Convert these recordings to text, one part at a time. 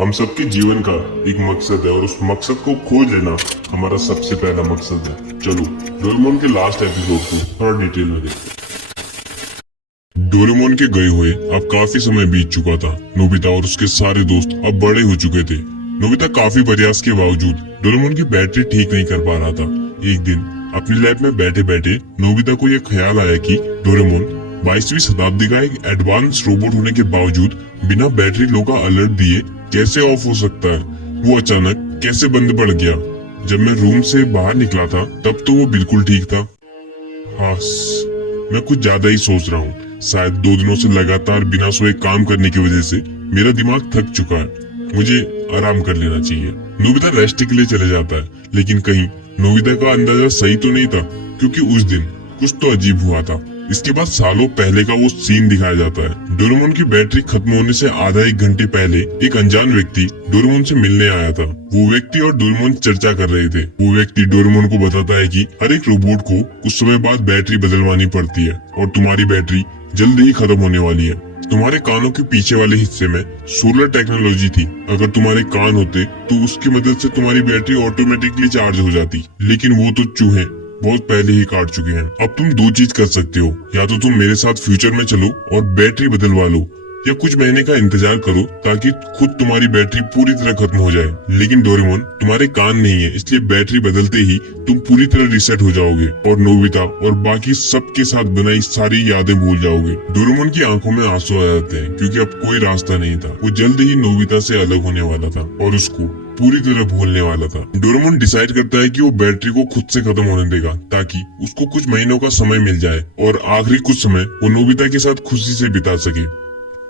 हम सबके जीवन का एक मकसद है और उस मकसद को खोज लेना हमारा सबसे पहला मकसद है। चलो डोरेमोन के लास्ट एपिसोड को थोड़ा डिटेल में देखते हैं। डोरेमोन के गए हुए अब काफी समय बीत चुका था। नोबिता और उसके सारे दोस्त अब बड़े हो चुके थे। नोबिता काफी प्रयास के बावजूद डोरेमोन की बैटरी ठीक नहीं कर पा रहा था। एक दिन अपनी लैब में बैठे बैठे नोबिता को यह ख्याल आया कि डोरेमोन 22वीं शताब्दी का एक एडवांस रोबोट होने के बावजूद बिना बैटरी लो का अलर्ट दिए कैसे ऑफ हो सकता है। वो अचानक कैसे बंद पड़ गया। जब मैं रूम से बाहर निकला था तब तो वो बिल्कुल ठीक था। हाँ, मैं कुछ ज्यादा ही सोच रहा हूँ। शायद 2 दिनों से लगातार बिना सोए काम करने की वजह से मेरा दिमाग थक चुका है। मुझे आराम कर लेना चाहिए। नोबिता रेस्ट के लिए चले जाता है, लेकिन कहीं नोबिता का अंदाजा सही तो नहीं था, क्योंकि उस दिन कुछ तो अजीब हुआ था। इसके बाद सालों पहले का वो सीन दिखाया जाता है। डोरेमोन की बैटरी खत्म होने से आधा 1 घंटे पहले एक अनजान व्यक्ति डोरेमोन से मिलने आया था। वो व्यक्ति और डोरेमोन चर्चा कर रहे थे। वो व्यक्ति डोरेमोन को बताता है कि हर एक रोबोट को कुछ समय बाद बैटरी बदलवानी पड़ती है और तुम्हारी बैटरी जल्द ही खत्म होने वाली है। तुम्हारे कानों के पीछे वाले हिस्से में सोलर टेक्नोलॉजी थी। अगर तुम्हारे कान होते तो उसकी मदद से तुम्हारी बैटरी ऑटोमेटिकली चार्ज हो जाती, लेकिन वो तो चूहे बहुत पहले ही काट चुके हैं। अब तुम 2 चीज कर सकते हो, या तो तुम मेरे साथ फ्यूचर में चलो और बैटरी बदलवा लो, या कुछ महीने का इंतजार करो ताकि खुद तुम्हारी बैटरी पूरी तरह खत्म हो जाए। लेकिन डोरेमोन, तुम्हारे कान नहीं है, इसलिए बैटरी बदलते ही तुम पूरी तरह रिसेट हो जाओगे और नोबिता और बाकी सबके साथ बनाई सारी यादें भूल जाओगे। डोरेमोन की आंखों में आंसू आ जाते हैं, क्योंकि अब कोई रास्ता नहीं था। वो जल्द ही नोबिता से अलग होने वाला था और उसको पूरी तरह भूलने वाला था। डोरेमोन डिसाइड करता है कि वो बैटरी को खुद से खत्म होने देगा ताकि उसको कुछ महीनों का समय मिल जाए और आखिरी कुछ समय वो नोबिता के साथ खुशी से बिता सके।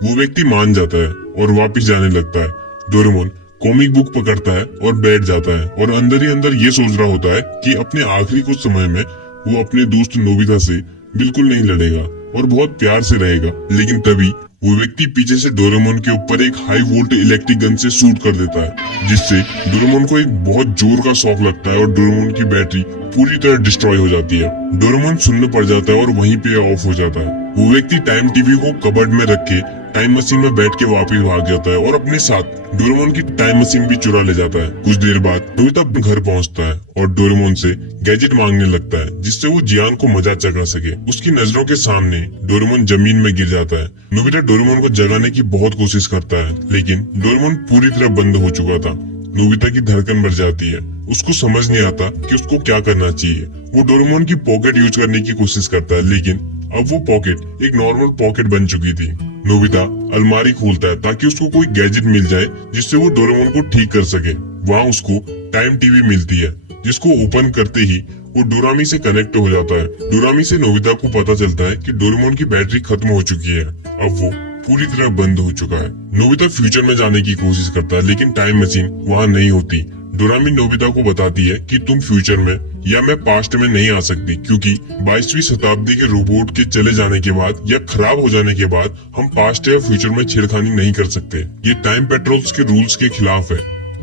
वो व्यक्ति मान जाता है और वापस जाने लगता है। डोरेमोन कॉमिक बुक पकड़ता है और बैठ जाता है और अंदर ही अंदर ये सोच रहा होता है कि अपने आखिरी कुछ समय में वो अपने दोस्त नोबिता से बिल्कुल नहीं लड़ेगा और बहुत प्यार से रहेगा। लेकिन तभी वो व्यक्ति पीछे से डोरेमोन के ऊपर एक हाई वोल्ट इलेक्ट्रिक गन से शूट कर देता है, जिससे डोरेमोन को एक बहुत जोर का शॉक लगता है और डोरेमोन की बैटरी पूरी तरह डिस्ट्रॉय हो जाती है। डोरेमोन सुन्न पड़ जाता है और वहीं पे ऑफ हो जाता है। वो व्यक्ति टाइम टीवी को कबर्ड में रख के टाइम मशीन में बैठ के वापस भाग जाता है और अपने साथ डोरेमोन की टाइम मशीन भी चुरा ले जाता है। कुछ देर बाद नोबिता घर पहुंचता है और डोरेमोन से गैजेट मांगने लगता है, जिससे वो जियान को मजा चखा सके। उसकी नजरों के सामने डोरेमोन जमीन में गिर जाता है। नोबिता डोरेमोन को जगाने की बहुत कोशिश करता है, लेकिन डोरेमोन पूरी तरह बंद हो चुका था। नोबिता की धड़कन बढ़ जाती है। उसको समझ नहीं आता कि उसको क्या करना चाहिए। वो डोरेमोन की पॉकेट यूज करने की कोशिश करता है, लेकिन अब वो पॉकेट एक नॉर्मल पॉकेट बन चुकी थी। नोबिता अलमारी खोलता है ताकि उसको कोई गैजेट मिल जाए जिससे वो डोरेमोन को ठीक कर सके। वहाँ उसको टाइम टीवी मिलती है, जिसको ओपन करते ही वो डोरामी से कनेक्ट हो जाता है। डोरामी से नोबिता को पता चलता है कि डोरेमोन की बैटरी खत्म हो चुकी है। अब वो पूरी तरह बंद हो चुका है। नोबिता फ्यूचर में जाने की कोशिश करता है, लेकिन टाइम मशीन वहाँ नहीं होती। डोरामी नोबिता को बताती है कि तुम फ्यूचर में या मैं पास्ट में नहीं आ सकती, क्योंकि 22वीं शताब्दी के रोबोट के चले जाने के बाद या खराब हो जाने के बाद हम पास्ट या फ्यूचर में छेड़खानी नहीं कर सकते। ये टाइम पेट्रोल्स के रूल्स के खिलाफ है।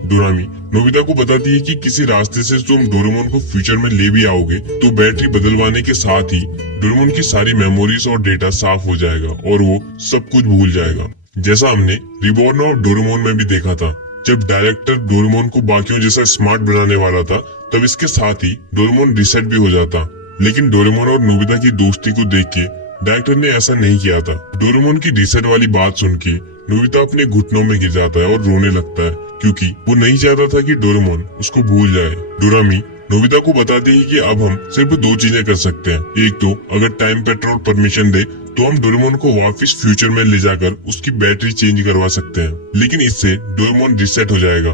डोरामी नोबिता को बताती है कि किसी रास्ते से तुम डोरेमोन को फ्यूचर में ले भी आओगे तो बैटरी बदलवाने के साथ ही डोरेमोन की सारी मेमोरीज और डेटा साफ हो जाएगा और वो सब कुछ भूल जाएगा। जैसा हमने रिबॉर्न ऑफ डोरेमोन में भी देखा था, जब डायरेक्टर डोरेमोन को बाकियों जैसा स्मार्ट बनाने वाला था, तब इसके साथ ही डोरेमोन रिसेट भी हो जाता। लेकिन डोरेमोन और नोबिता की दोस्ती को देख के डायरेक्टर ने ऐसा नहीं किया था। डोरेमोन की रिसेट वाली बात सुन के नोबिता अपने घुटनों में गिर जाता है और रोने लगता है, क्योंकि वो नहीं चाहता था कि डोरेमोन उसको भूल जाए। डोरामी नोबिता को बताती है कि अब हम सिर्फ 2 चीजें कर सकते हैं। एक तो अगर टाइम पेट्रोल परमिशन दे तो हम डोरेमोन को वापस फ्यूचर में ले जाकर उसकी बैटरी चेंज करवा सकते हैं, लेकिन इससे डोरेमोन रिसेट हो जाएगा।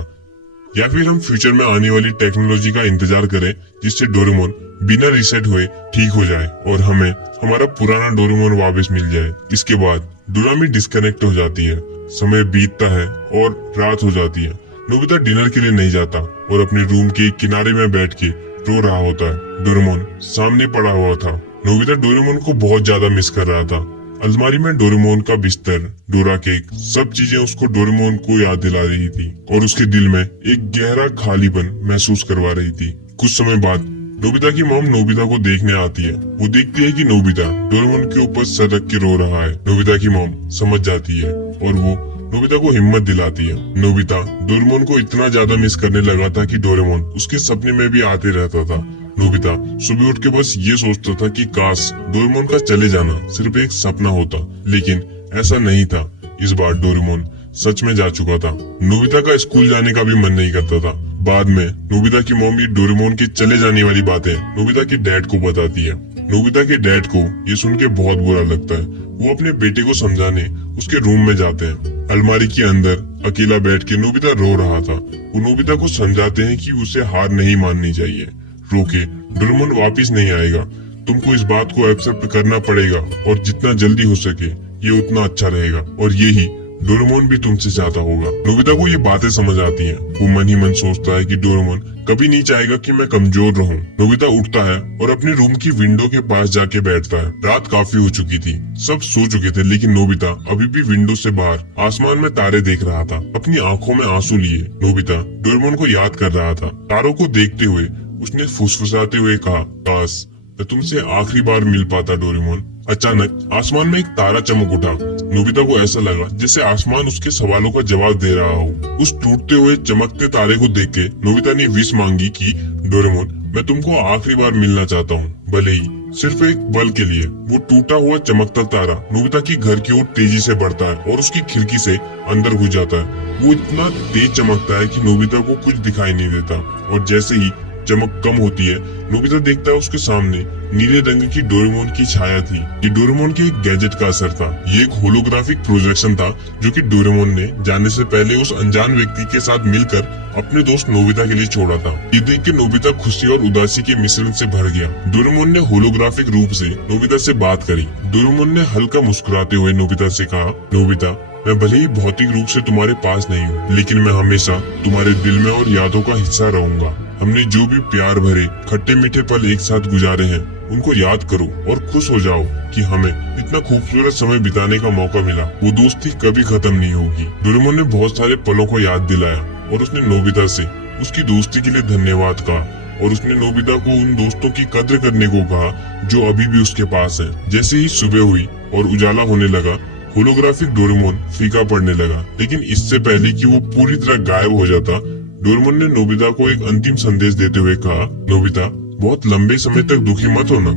या फिर हम फ्यूचर में आने वाली टेक्नोलॉजी का इंतजार करें, जिससे डोरेमोन बिना रिसेट हुए ठीक हो जाए और हमें हमारा पुराना डोरेमोन वापस मिल जाए। इसके बाद डोरामी डिस्कनेक्ट हो जाती है। समय बीतता है और रात हो जाती है। नोबिता डिनर के लिए नहीं जाता और अपने रूम के किनारे में बैठ के रो रहा होता है। डोरेमोन सामने पड़ा हुआ था। नोबिता डोरेमोन को बहुत ज्यादा मिस कर रहा था। अलमारी में डोरेमोन का बिस्तर, डोरा केक, सब चीजें उसको डोरेमोन को याद दिला रही थी और उसके दिल में एक गहरा खालीपन महसूस करवा रही थी। कुछ समय बाद नोबिता की मॉम नोबिता को देखने आती है। वो देखती है कि नोबिता डोरेमोन के ऊपर सर रख के रो रहा है। नोबिता की मॉम समझ जाती है और वो नोबिता को हिम्मत दिलाती है। नोबिता डोरेमोन को इतना ज्यादा मिस करने लगा था कि डोरेमोन उसके सपने में भी आते रहता था। नोबिता सुबह उठ के बस ये सोचता था कि काश डोरेमोन का चले जाना सिर्फ एक सपना होता, लेकिन ऐसा नहीं था। इस बार डोरेमोन सच में जा चुका था। नोबिता का स्कूल जाने का भी मन नहीं करता था। बाद में नोबिता की मम्मी डोरेमोन के चले जाने वाली बातें नोबिता के डैड को बताती है। नोबिता के डैड को ये सुन के बहुत बुरा लगता है। वो अपने बेटे को समझाने उसके रूम में जाते हैं। अलमारी के अंदर अकेला बैठ के नोबिता रो रहा था। वो नोबिता को समझाते हैं कि उसे हार नहीं माननी चाहिए। रोके, डोरेमोन वापिस नहीं आएगा, तुमको इस बात को एक्सेप्ट करना पड़ेगा और जितना जल्दी हो सके ये उतना अच्छा रहेगा, और यही डोरेमोन भी तुमसे चाहता होगा। नोबिता को ये बातें समझ आती हैं। वो मन ही मन सोचता है कि डोरेमोन कभी नहीं चाहेगा कि मैं कमजोर रहूं। नोबिता उठता है और अपने रूम की विंडो के पास जाके बैठता है। रात काफी हो चुकी थी, सब सो चुके थे, लेकिन नोबिता अभी भी विंडो से बाहर आसमान में तारे देख रहा था। अपनी आंखों में आंसू लिए नोबिता डोरेमोन को याद कर रहा था। तारों को देखते हुए उसने फुसफुसाते हुए कहा, काश मैं तुमसे आखिरी बार मिल पाता डोरेमोन। अचानक आसमान में एक तारा चमक उठा। नोबिता को ऐसा लगा जैसे आसमान उसके सवालों का जवाब दे रहा हो। उस टूटते हुए चमकते तारे को देख के नोबिता ने विश मांगी कि डोरेमोन मैं तुमको आखिरी बार मिलना चाहता हूँ, भले ही सिर्फ एक पल के लिए। वो टूटा हुआ चमकता तारा नोबिता की घर की ओर तेजी से बढ़ता है और उसकी खिड़की से अंदर घुस जाता है। वो इतना तेज चमकता है कि नोबिता को कुछ दिखाई नहीं देता, और जैसे ही चमक कम होती है नोबिता देखता है उसके सामने नीले रंग की डोरेमोन की छाया थी। ये डोरेमोन के एक गैजेट का असर था। ये एक होलोग्राफिक प्रोजेक्शन था जो कि डोरेमोन ने जाने से पहले उस अनजान व्यक्ति के साथ मिलकर अपने दोस्त नोबिता के लिए छोड़ा था। ये देख के नोबिता खुशी और उदासी के मिश्रण से भर गया। डोरेमोन ने होलोग्राफिक रूप से नोबिता से बात करी। डोरेमोन ने हल्का मुस्कुराते हुए नोबिता से कहा, नोबिता मैं भले ही भौतिक रूप से तुम्हारे पास नहीं हूँ, लेकिन मैं हमेशा तुम्हारे दिल में और यादों का हिस्सा रहूंगा। हमने जो भी प्यार भरे खट्टे मीठे पल एक साथ गुजारे हैं उनको याद करो और खुश हो जाओ कि हमें इतना खूबसूरत समय बिताने का मौका मिला। वो दोस्ती कभी खत्म नहीं होगी। डोरेमोन ने बहुत सारे पलों को याद दिलाया और उसने नोबिता से उसकी दोस्ती के लिए धन्यवाद कहा, और उसने नोबिता को उन दोस्तों की कद्र करने को कहा जो अभी भी उसके पास है। जैसे ही सुबह हुई और उजाला होने लगा होलोग्राफिक डोरेमोन फीका पड़ने लगा, लेकिन इससे पहले कि वो पूरी तरह गायब हो जाता डोरेमोन ने नोबिता को एक अंतिम संदेश देते हुए कहा, नोबिता बहुत लंबे समय तक दुखी मत होना।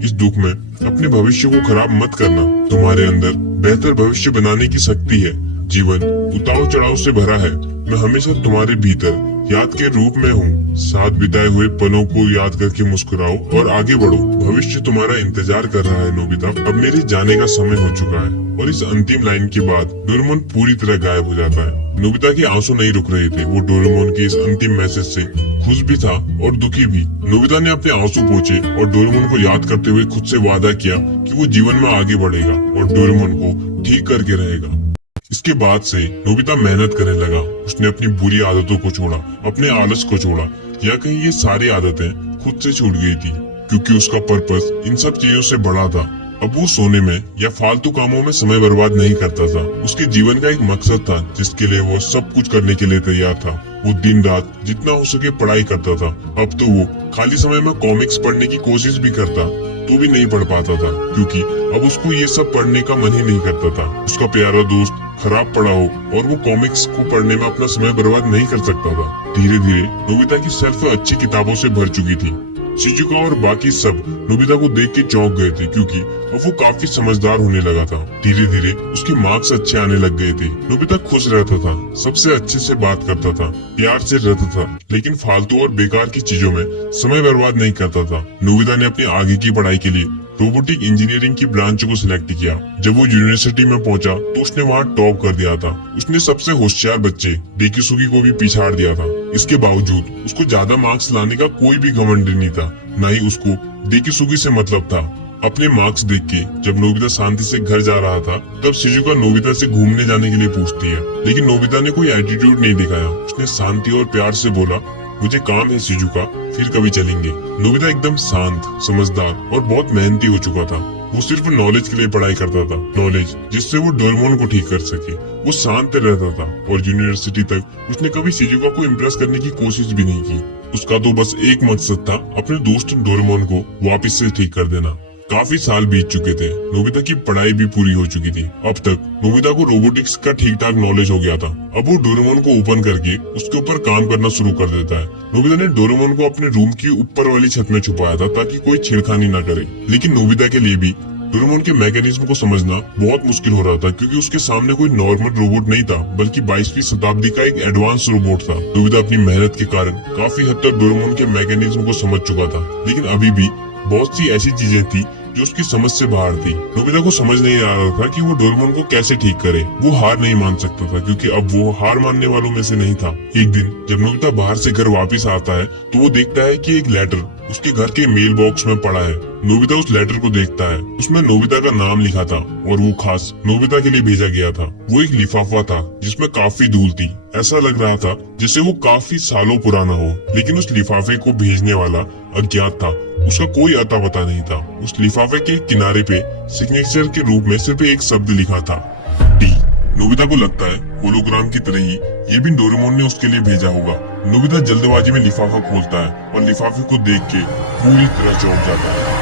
इस दुख में अपने भविष्य को खराब मत करना। तुम्हारे अंदर बेहतर भविष्य बनाने की शक्ति है। जीवन उतार चढ़ाव से भरा है। मैं हमेशा तुम्हारे भीतर याद के रूप में हूँ। साथ बिताए हुए पलों को याद करके मुस्कुराओ और आगे बढ़ो। भविष्य तुम्हारा इंतजार कर रहा है नोबिता। अब मेरे जाने का समय हो चुका है। और इस अंतिम लाइन के बाद डोरेमोन पूरी तरह गायब हो जाता है। नोबिता के आंसू नहीं रुक रहे थे। वो डोरेमोन के इस अंतिम मैसेज से खुश भी था और दुखी भी। नोबिता ने अपने आंसू पोंछे और डोरेमोन को याद करते हुए खुद से वादा किया कि वो जीवन में आगे बढ़ेगा और डोरेमोन को ठीक करके रहेगा। इसके बाद से नोबिता मेहनत करने लगा। उसने अपनी बुरी आदतों को छोड़ा, अपने आलस को छोड़ा, या कहीं ये सारी आदतें खुद से छूट गई थी, क्योंकि उसका पर्पस इन सब चीजों से बड़ा था। अब वो सोने में या फालतू कामों में समय बर्बाद नहीं करता था। उसके जीवन का एक मकसद था जिसके लिए वो सब कुछ करने के लिए तैयार था। वो दिन रात जितना हो सके पढ़ाई करता था। अब तो वो खाली समय में कॉमिक्स पढ़ने की कोशिश भी करता तो भी नहीं पढ़ पाता था, क्योंकि अब उसको ये सब पढ़ने का मन ही नहीं करता था। उसका प्यारा दोस्त खराब पढ़ा हो और वो कॉमिक्स को पढ़ने में अपना समय बर्बाद नहीं कर सकता था। धीरे धीरे नोबिता की शेल्फ अच्छी किताबों से भर चुकी थी। शिजुका और बाकी सब नोबिता को देख के चौंक गए थे, क्योंकि अब वो काफी समझदार होने लगा था। धीरे धीरे उसके मार्क्स अच्छे आने लग गए थे। नोबिता खुश रहता था, सबसे अच्छे से बात करता था, प्यार से रहता था, लेकिन फालतू और बेकार की चीजों में समय बर्बाद नहीं करता था। नोबिता ने अपनी आगे की पढ़ाई के लिए रोबोटिक इंजीनियरिंग की ब्रांच को सिलेक्ट किया। जब वो यूनिवर्सिटी में पहुंचा तो उसने वहां टॉप कर दिया था। उसने सबसे होशियार बच्चे डेकिसुगी को भी पिछाड़ दिया था। इसके बावजूद उसको ज्यादा मार्क्स लाने का कोई भी घमंड नहीं था, न ही उसको डेकिसुगी से मतलब था। अपने मार्क्स देख के जब नोबिता शांति से घर जा रहा था, तब शिजुका नोबिता से घूमने जाने के लिए पूछती है, लेकिन नोबिता ने कोई एटीट्यूड नहीं दिखाया। उसने शांति और प्यार से बोला, मुझे काम है शिजुका, फिर कभी चलेंगे। नोबिता एकदम शांत, समझदार और बहुत मेहनती हो चुका था। वो सिर्फ नॉलेज के लिए पढ़ाई करता था, नॉलेज जिससे वो डोरेमोन को ठीक कर सके। वो शांत रहता था और यूनिवर्सिटी तक उसने कभी शिजुका को इम्प्रेस करने की कोशिश भी नहीं की। उसका तो बस एक मकसद था, अपने दोस्त डोरेमोन को वापस से ठीक कर देना। काफी साल बीत चुके थे। नोबिता की पढ़ाई भी पूरी हो चुकी थी। अब तक नोबिता को रोबोटिक्स का ठीक ठाक नॉलेज हो गया था। अब वो डोरेमोन को ओपन करके उसके ऊपर काम करना शुरू कर देता है। नोबिता ने डोरेमोन को अपने रूम की ऊपर वाली छत में छुपाया था ताकि कोई छेड़खानी न करे। लेकिन नोबिता के लिए भी डोरेमोन के मैकेनिज्म को समझना बहुत मुश्किल हो रहा था, क्योंकि उसके सामने कोई नॉर्मल रोबोट नहीं था, बल्कि 22वीं शताब्दी का एक एडवांस रोबोट था। नोबिता अपनी मेहनत के कारण काफी हद तक डोरेमोन के मैकेनिज्म को समझ चुका था, लेकिन अभी भी बहुत सी ऐसी चीजें थी जो उसकी समझ से बाहर थी। नोबिता को समझ नहीं आ रहा था कि वो डोरेमोन को कैसे ठीक करे। वो हार नहीं मान सकता था, क्योंकि अब वो हार मानने वालों में से नहीं था। एक दिन जब नोबिता बाहर से घर वापस आता है तो वो देखता है कि एक लेटर उसके घर के मेल बॉक्स में पड़ा है। नोबिता उस लेटर को देखता है। उसमें नोबिता का नाम लिखा था और वो खास नोबिता के लिए भेजा गया था। वो एक लिफाफा था जिसमें काफी धूल थी। ऐसा लग रहा था जैसे वो काफी सालों पुराना हो, लेकिन उस लिफाफे को भेजने वाला अज्ञात था। उसका कोई अता पता नहीं था। उस लिफाफे के किनारे पे सिग्नेचर के रूप में सिर्फ एक शब्द लिखा था, टी। नोबिता को लगता है होलोग्राम की तरह ही ये भी डोरेमोन ने उसके लिए भेजा होगा। नोबिता जल्दबाजी में लिफाफा खोलता है और लिफाफे को देख के पूरी तरह चौंक जाता है।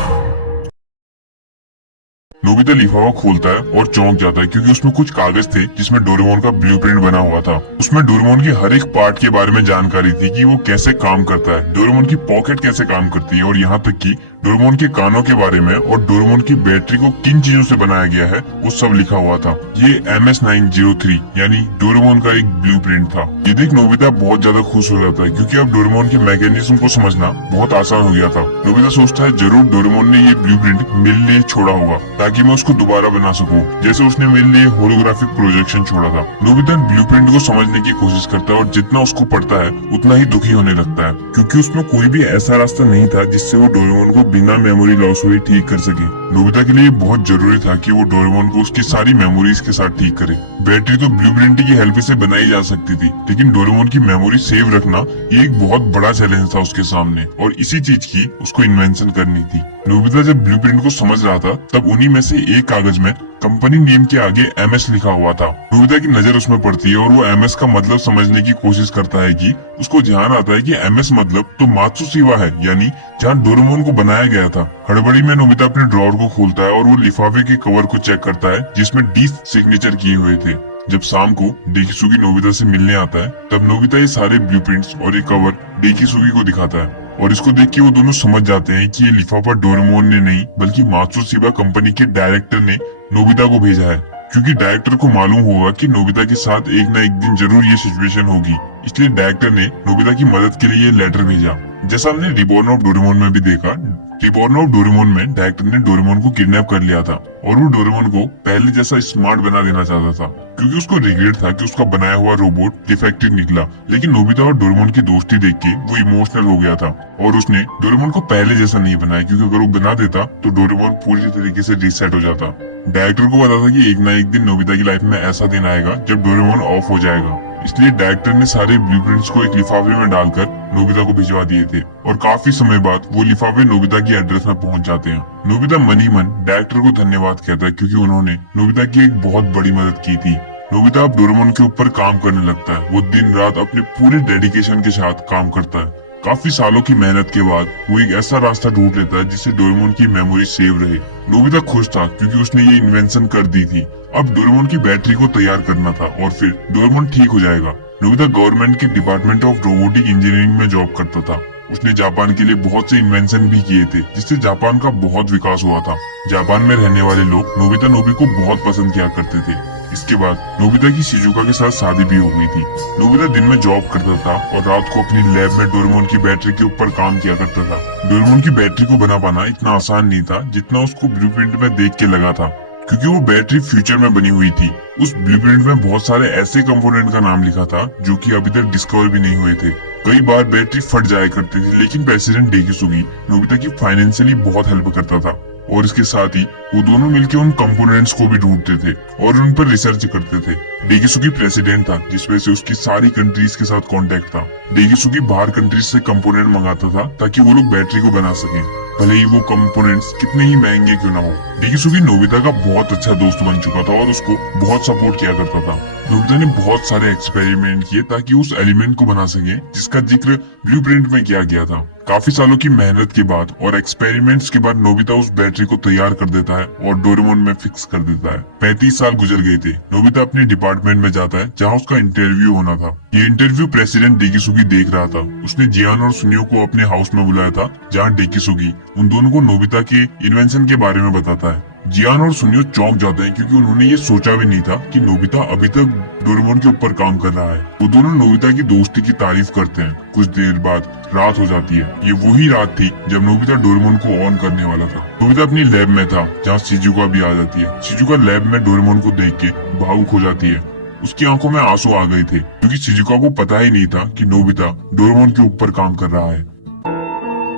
नोबिता लिफाफा खोलता है और चौंक जाता है, क्योंकि उसमें कुछ कागज थे जिसमें डोरेमोन का ब्लूप्रिंट बना हुआ था। उसमें डोरेमोन की हर एक पार्ट के बारे में जानकारी थी कि वो कैसे काम करता है, डोरेमोन की पॉकेट कैसे काम करती है, और यहाँ तक कि डोरेमोन के कानों के बारे में और डोरेमोन की बैटरी को किन चीजों से बनाया गया है वो सब लिखा हुआ था। ये MS-903 यानी डोरेमोन का एक ब्लूप्रिंट था। ये देख नोबिता बहुत ज्यादा खुश हो जाता है, क्योंकि अब डोरेमोन के मैकेनिज्म को समझना बहुत आसान हो गया था। नोबिता सोचता है जरूर डोरेमोन ने ये ब्लूप्रिंट मेरे लिए छोड़ा होगा ताकि मैं उसको दोबारा बना सकूं, जैसे उसने मेरे लिए होलोग्राफिक प्रोजेक्शन छोड़ा था। नोबिता ब्लूप्रिंट को समझने की कोशिश करता है और जितना उसको पढ़ता है उतना ही दुखी होने लगता है, क्योंकि उसमें कोई भी ऐसा रास्ता नहीं था जिससे वो डोरेमोन को बिना मेमोरी लॉस हुए ठीक कर सके। नोबिता के लिए बहुत जरूरी था कि वो डोरेमोन को उसकी सारी मेमोरीज के साथ ठीक करे। बैटरी तो ब्लूप्रिंट की हेल्प से बनाई जा सकती थी, लेकिन डोरेमोन की मेमोरी सेव रखना ये एक बहुत बड़ा चैलेंज था उसके सामने, और इसी चीज की उसको इन्वेंशन करनी थी। नोबिता जब ब्लूप्रिंट को समझ रहा था तब उन्हीं में से एक कागज में कंपनी नेम के आगे MS लिखा हुआ था। नोबिता की नजर उसमें पड़ती है और वो MS का मतलब समझने की कोशिश करता है कि उसको ध्यान आता है कि MS मतलब तो मात्सुशिबा है, यानी जहाँ डोरेमोन को बनाया गया था। हड़बड़ी में नोबिता अपने ड्रॉर को खोलता है और वो लिफाफे के कवर को चेक करता है जिसमें डी सिग्नेचर किए हुए थे। जब शाम को डेकिसुगी नोबिता से मिलने आता है तब नोबिता ये सारे ब्लूप्रिंट्स और ये कवर डेकिसुगी को दिखाता है, और इसको देख के वो दोनों समझ जाते हैं कि ये लिफाफा डोरेमोन ने नहीं बल्कि मात्सुशिबा कंपनी के डायरेक्टर ने नोबिता को भेजा है, क्योंकि डायरेक्टर को मालूम होगा कि नोबिता के साथ एक ना एक दिन जरूर ये सिचुएशन होगी। इसलिए डायरेक्टर ने नोबिता की मदद के लिए ये लेटर भेजा। जैसा हमने रिबॉर्न ऑफ डोरेमोन में भी देखा, रिबॉर्न ऑफ डोरेमोन में डायरेक्टर ने डोरेमोन को किडनैप कर लिया था और वो डोरेमोन को पहले जैसा स्मार्ट बना देना चाहता था, क्योंकि उसको रिग्रेट था कि उसका बनाया हुआ रोबोट डिफेक्टिव निकला। लेकिन नोबिता और डोरेमोन की दोस्ती देख के वो इमोशनल हो गया था और उसने डोरेमोन को पहले जैसा नहीं बनाया, क्योंकि अगर वो बना देता तो डोरेमोन पूरी तरीके से रीसेट हो जाता। डायरेक्टर को पता था कि एक ना एक दिन नोबिता की लाइफ में ऐसा दिन आएगा जब डोरेमोन ऑफ हो जाएगा, इसलिए डायरेक्टर ने सारे ब्लूप्रिंट्स को एक लिफाफे में डालकर नोबिता को भिजवा दिए थे, और काफी समय बाद वो लिफाफे नोबिता की एड्रेस में पहुंच जाते हैं। नोबिता मन ही मन डायरेक्टर को धन्यवाद कहता है, क्योंकि उन्होंने नोबिता की एक बहुत बड़ी मदद की थी। नोबिता अब डोरेमोन के ऊपर काम करने लगता है। वो दिन रात अपने पूरे डेडिकेशन के साथ काम करता है। काफी सालों की मेहनत के बाद वो एक ऐसा रास्ता ढूंढ लेता है जिससे डोरेमोन की मेमोरी सेव रहे। नोबिता खुश था क्योंकि उसने ये इन्वेंशन कर दी थी। अब डोरेमोन की बैटरी को तैयार करना था और फिर डोरेमोन ठीक हो जाएगा। नोबिता गवर्नमेंट के डिपार्टमेंट ऑफ रोबोटिक इंजीनियरिंग में जॉब करता था। उसने जापान के लिए बहुत से इन्वेंशन भी किए थे, जिससे जापान का बहुत विकास हुआ था। जापान में रहने वाले लोग नोबिता नोबी को बहुत पसंद किया करते थे। इसके बाद नोबिता की शिजुका के साथ शादी भी हो गई थी। नोबिता दिन में जॉब करता था और रात को अपनी लैब में डोरेमोन की बैटरी के ऊपर काम किया करता था। डोरेमोन की बैटरी को बना पाना इतना आसान नहीं था जितना उसको ब्लूप्रिंट में देख के लगा था, क्योंकि वो बैटरी फ्यूचर में बनी हुई थी। उस ब्लूप्रिंट में बहुत सारे ऐसे कंपोनेंट का नाम लिखा था जो कि अभी तक डिस्कवर भी नहीं हुए थे। कई बार बैटरी फट जाया करती थी, लेकिन प्रेसिडेंट डेकिसुगी नोबिता की फाइनेंशियली बहुत हेल्प करता था, और इसके साथ ही वो दोनों मिलकर उन कंपोनेंट्स को भी ढूंढते थे और उन पर रिसर्च करते थे। डेगिसुगी प्रेसिडेंट था, जिस वजह से उसकी सारी कंट्रीज के साथ कांटेक्ट था। डेगिसुगी बाहर कंट्रीज से कंपोनेंट मंगाता था ताकि वो लोग बैटरी को बना सकें, भले ही वो कंपोनेंट्स कितने ही महंगे क्यों ना हो। डेगिसुगी नोबिता का बहुत अच्छा दोस्त बन चुका था और उसको बहुत सपोर्ट किया करता था। नोबिता ने बहुत सारे एक्सपेरिमेंट किए ताकि उस एलिमेंट को बना सके जिसका जिक्र ब्लूप्रिंट में किया गया था। काफी सालों की मेहनत के बाद और एक्सपेरिमेंट्स के बाद नोबिता उस बैटरी को तैयार कर देता है और डोरेमोन में फिक्स कर देता है। 35 साल गुजर गए थे। नोबिता अपने डिपार्टमेंट में जाता है जहाँ उसका इंटरव्यू होना था। ये इंटरव्यू प्रेसिडेंट डेगिसुगी देख रहा था। उसने जियान और सुनियो को अपने हाउस में बुलाया था, जहाँ डेगिसुगी उन दोनों को नोबिता के इन्वेंशन के बारे में बताता है। जियान और सुनियो चौंक जाते हैं क्योंकि उन्होंने ये सोचा भी नहीं था कि नोबिता अभी तक डोरेमोन के ऊपर काम कर रहा है। वो दोनों नोबिता की दोस्ती की तारीफ करते हैं। कुछ देर बाद रात हो जाती है। ये वही रात थी जब नोबिता डोरेमोन को ऑन करने वाला था। नोबिता अपनी लैब में था जहाँ शिजुका भी आ जाती है। शिजुका लैब में डोरेमोन को देख के भावुक हो जाती है। उसकी आंखों में आंसू आ गए थे क्योंकि शिजुका को पता ही नहीं था कि नोबिता डोरेमोन के ऊपर काम कर रहा है।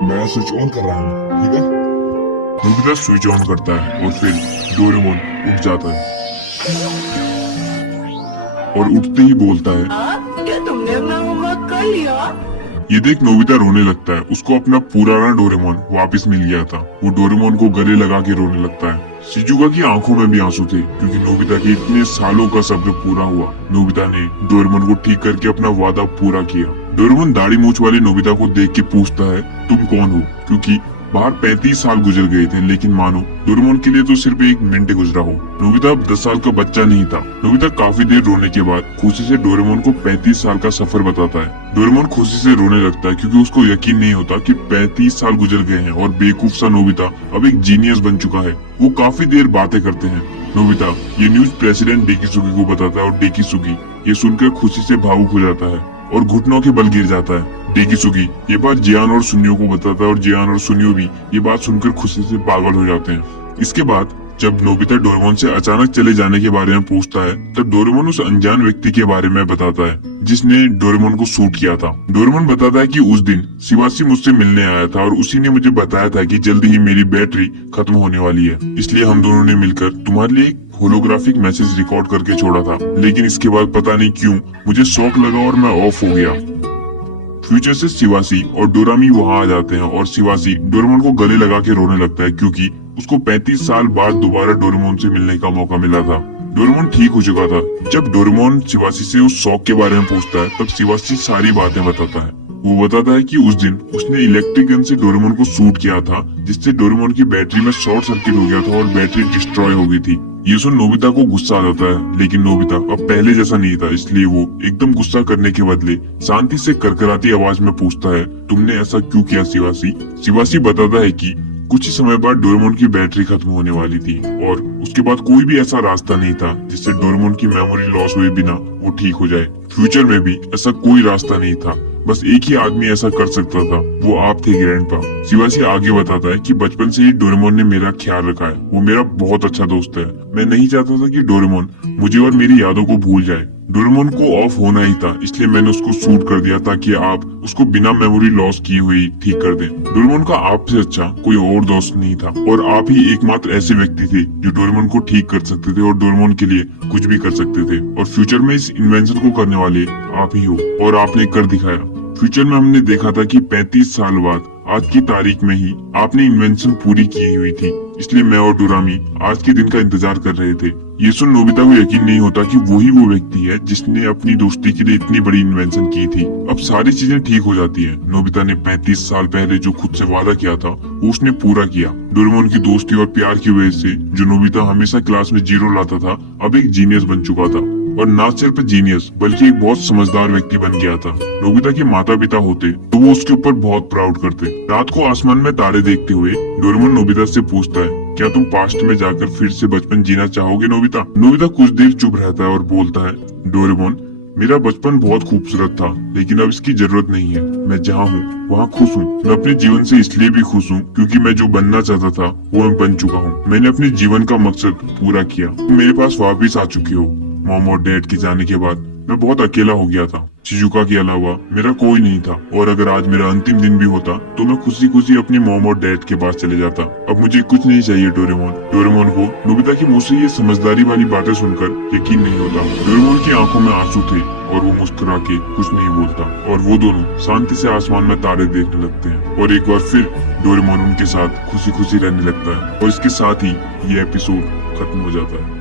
मैं स्विच ऑन कर रहा हूँ, ठीक है? नोबिता स्विच ऑन करता है और फिर डोरेमोन उठ जाता है और उठते ही बोलता है, क्या तुमने अपना होमवर्क कर लिया? ये देख नोबिता रोने लगता है। उसको अपना पुराना डोरेमोन वापस मिल गया था। वो डोरेमोन को गले लगा के रोने लगता है। शिजुका की आंखों में भी आंसू थे क्योंकि नोबिता के इतने सालों का सब्र पूरा हुआ। नोबिता ने डोरेमोन को ठीक करके अपना वादा पूरा किया। डोरेमोन दाढ़ी मूंछ वाले नोबिता को देख के पूछता है, तुम कौन हो? क्योंकि बाहर 35 साल गुजर गए थे, लेकिन मानो डोरेमोन के लिए तो सिर्फ 1 मिनट गुजरा हो। नोबिता अब 10 साल का बच्चा नहीं था। नोबिता काफी देर रोने के बाद खुशी से डोरेमोन को 35 साल का सफर बताता है। डोरेमोन खुशी से रोने लगता है क्योंकि उसको यकीन नहीं होता कि 35 साल गुजर गए हैं और बेवकूफ सा नोबिता अब एक जीनियस बन चुका है। वो काफी देर बातें करते हैं। नोबिता ये न्यूज प्रेसिडेंट डेकिसुगी को बताता है और डेकिसुगी ये सुनकर खुशी से भावुक हो जाता है और घुटनों के बल गिर जाता है। डेकिसुगी ये बात जियान और सुनियो को बताता है और जियान और सुनियो भी ये बात सुनकर खुशी से पागल हो जाते हैं। इसके बाद जब नोबिता डोरेमोन से अचानक चले जाने के बारे में पूछता है, तब डोरेमोन उस अनजान व्यक्ति के बारे में बताता है जिसने डोरेमोन को शूट किया था। डोरेमोन बताता है कि उस दिन शिवासी मुझसे मिलने आया था और उसी ने मुझे बताया था कि जल्दी ही मेरी बैटरी खत्म होने वाली है, इसलिए हम दोनों ने मिलकर तुम्हारे लिए एक होलोग्राफिक मैसेज रिकॉर्ड करके छोड़ा था। लेकिन इसके बाद पता नहीं क्यों मुझे शॉक लगा और मैं ऑफ हो गया। फ्यूचर से शिवासी और डोरामी वहां आ जाते हैं और शिवासी डोरेमोन को गले लगा के रोने लगता है क्योंकि उसको 35 साल बाद दोबारा डोरेमोन से मिलने का मौका मिला था। डोरेमोन ठीक हो चुका था। जब डोरेमोन शिवासी से उस शौक के बारे में पूछता है, तब शिवासी सारी बातें बताता है। वो बताता है कि उस दिन उसने इलेक्ट्रिक गन से डोरेमोन को शूट किया था, जिससे डोरेमोन की बैटरी में शॉर्ट सर्किट हो गया था और बैटरी डिस्ट्रॉय हो गई थी। ये सुन नोबिता को गुस्सा आ जाता है, लेकिन नोबिता अब पहले जैसा नहीं था, इसलिए वो एकदम गुस्सा करने के बदले शांति से करकराती आवाज में पूछता है, तुमने ऐसा क्यों किया शिवासी? शिवासी बताता है कि कुछ ही समय बाद डोरेमोन की बैटरी खत्म होने वाली थी और उसके बाद कोई भी ऐसा रास्ता नहीं था जिससे डोरेमोन की मेमोरी लॉस हुए बिना वो ठीक हो जाए। फ्यूचर में भी ऐसा कोई रास्ता नहीं था, बस एक ही आदमी ऐसा कर सकता था, वो आप थे ग्रैंडपा। शिवासी आगे बताता है कि बचपन से ही डोरेमोन ने मेरा ख्याल रखा है। वो मेरा बहुत अच्छा दोस्त है। मैं नहीं चाहता था कि डोरेमोन मुझे और मेरी यादों को भूल जाए। डोरेमोन को ऑफ होना ही था, इसलिए मैंने उसको शूट कर दिया ताकि आप उसको बिना मेमोरी लॉस किए हुए ठीक कर दें। डोरेमोन का आपसे अच्छा कोई और दोस्त नहीं था और आप ही एकमात्र ऐसे व्यक्ति थे जो डोरेमोन को ठीक कर सकते थे और डोरेमोन के लिए कुछ भी कर सकते थे। और फ्यूचर में इस इन्वेंशन को करने वाले आप ही हो और आपने कर दिखाया। फ्यूचर में हमने देखा था कि 35 साल बाद आज की तारीख में ही आपने इन्वेंशन पूरी की हुई थी, इसलिए मैं और डोरामी आज के दिन का इंतजार कर रहे थे। ये सुन नोबिता को यकीन नहीं होता कि वही वो व्यक्ति है जिसने अपनी दोस्ती के लिए इतनी बड़ी इन्वेंशन की थी। अब सारी चीजें ठीक हो जाती हैं। नोबिता ने 35 साल पहले जो खुद से वादा किया था वो उसने पूरा किया। डोरेमोन की दोस्ती और प्यार की वजह से जो नोबिता हमेशा क्लास में 0 लाता था, अब एक जीनियस बन चुका था और ना सिर्फ जीनियस बल्कि एक बहुत समझदार व्यक्ति बन गया था। नोबिता के माता पिता होते तो वो उसके ऊपर बहुत प्राउड करते। रात को आसमान में तारे देखते हुए डोरेमोन नोबिता से पूछता है, क्या तुम पास्ट में जाकर फिर से बचपन जीना चाहोगे नोबिता? नोबिता कुछ देर चुप रहता है और बोलता है, डोरेमोन मेरा बचपन बहुत खूबसूरत था, लेकिन अब इसकी जरूरत नहीं है। मैं जहाँ हूँ वहाँ खुश हूँ। मैं अपने जीवन से इसलिए भी खुश हूँ क्योंकि मैं जो बनना चाहता था वो मैं बन चुका हूँ। मैंने अपने जीवन का मकसद पूरा किया। मेरे पास वापिस आ चुके हो। मॉम और डैड के जाने के बाद मैं बहुत अकेला हो गया था। शिजुका के अलावा मेरा कोई नहीं था, और अगर आज मेरा अंतिम दिन भी होता तो मैं खुशी खुशी अपनी मॉम और डैड के पास चले जाता। अब मुझे कुछ नहीं चाहिए डोरेमोन। डोरेमोन को नोबिता की मुंह से ये समझदारी वाली बातें सुनकर यकीन नहीं होता। डोरेमोन की आंखों में आंसू थे और वो मुस्कुरा के कुछ नहीं बोलता, और वो दोनों शांति से आसमान में तारे देखने लगते हैं, और एक बार फिर डोरेमोन उनके साथ खुशी खुशी रहने लगता है, और इसके साथ ही ये एपिसोड खत्म हो जाता है।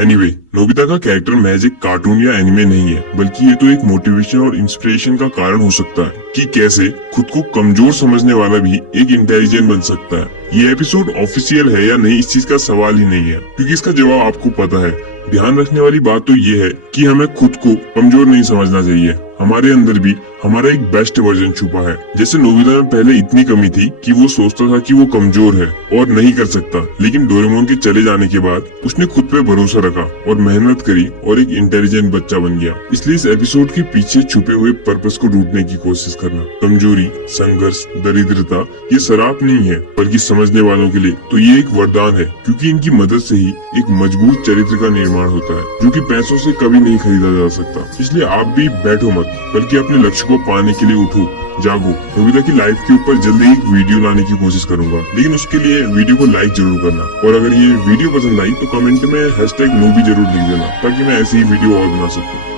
एनीवे, नोबिता का कैरेक्टर महज एक कार्टून या एनिमे नहीं है, बल्कि ये तो एक मोटिवेशन और इंस्पिरेशन का कारण हो सकता है कि कैसे खुद को कमजोर समझने वाला भी एक इंटेलिजेंट बन सकता है। ये एपिसोड ऑफिशियल है या नहीं, इस चीज का सवाल ही नहीं है, क्योंकि इसका जवाब आपको पता है। ध्यान रखने वाली बात तो ये है कि हमें खुद को कमजोर नहीं समझना चाहिए। हमारे अंदर भी हमारा एक बेस्ट वर्जन छुपा है। जैसे नोबिता में पहले इतनी कमी थी कि वो सोचता था कि वो कमजोर है और नहीं कर सकता, लेकिन डोरेमोन के चले जाने के बाद उसने खुद पे भरोसा रखा और मेहनत करी और एक इंटेलिजेंट बच्चा बन गया। इसलिए इस एपिसोड के पीछे छुपे हुए पर्पस को ढूंढने की कोशिश करना, कमजोरी, संघर्ष, दरिद्रता ये शराप नहीं है, बल्कि समझने वालों के लिए तो ये एक वरदान है, क्योंकि इनकी मदद से ही एक मजबूत चरित्र का निर्माण होता है, जो कि पैसों से कभी नहीं खरीदा जा सकता। इसलिए आप भी बैठो मत, बल्कि अपने लक्ष्य को पाने के लिए उठो, जागो। नोबिता की लाइफ के ऊपर जल्दी एक वीडियो लाने की कोशिश करूंगा, लेकिन उसके लिए वीडियो को लाइक जरूर करना, और अगर ये वीडियो पसंद आई तो कमेंट में #नोबी जरूर लिख देना, ताकि मैं ऐसी ही वीडियो और बना सकूं।